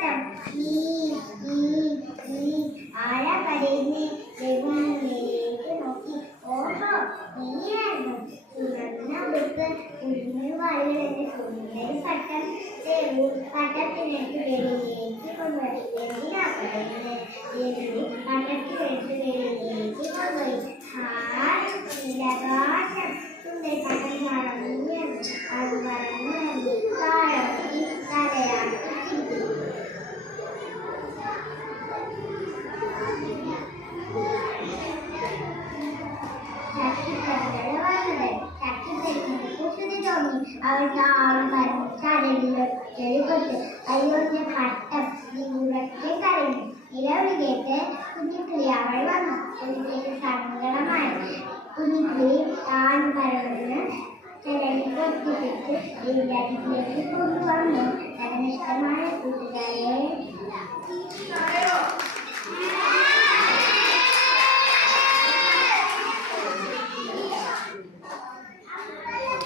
കലയുടെ പേരാണ് സുന്ദരിപ്പട്ടം ഈ ഈ ഈ ആഴ കരയുന്നേ വെകുന്നിലേക്ക് നോക്കി ഓഹോ നീയായിരുന്നു തുറന്ന ഉടുപ്പ് ഉരുങ്ങി വാഴുകളുടെ സുന്ദരിപ്പട്ടം ദേവു പട്ടത്തിനടുത്ത് വെളിയിലേക്ക് കൊണ്ടുപോയി എന്തിനാ പറയുന്നത് ദേവു പട്ടത്തിനടുത്ത് വെളിയിലേക്ക് കൊണ്ടുപോയി ഹായ് നീലാകാശം അവന്റെ ആളുകൾ കരയിൽ ചെളികൊട്ട് അയ്യോഞ്ഞ പട്ടം നിങ്ങളുടെ കരയിൽ നിലവിളി കേട്ട് കുഞ്ഞിക്കിളി അവൾ വന്നു. കുഞ്ഞിക്കിളി സങ്കടമായി. കുഞ്ഞിക്കിളി താൻ പറഞ്ഞു ചെളികൊട്ടിപ്പിച്ച് കൊണ്ടുവന്നു.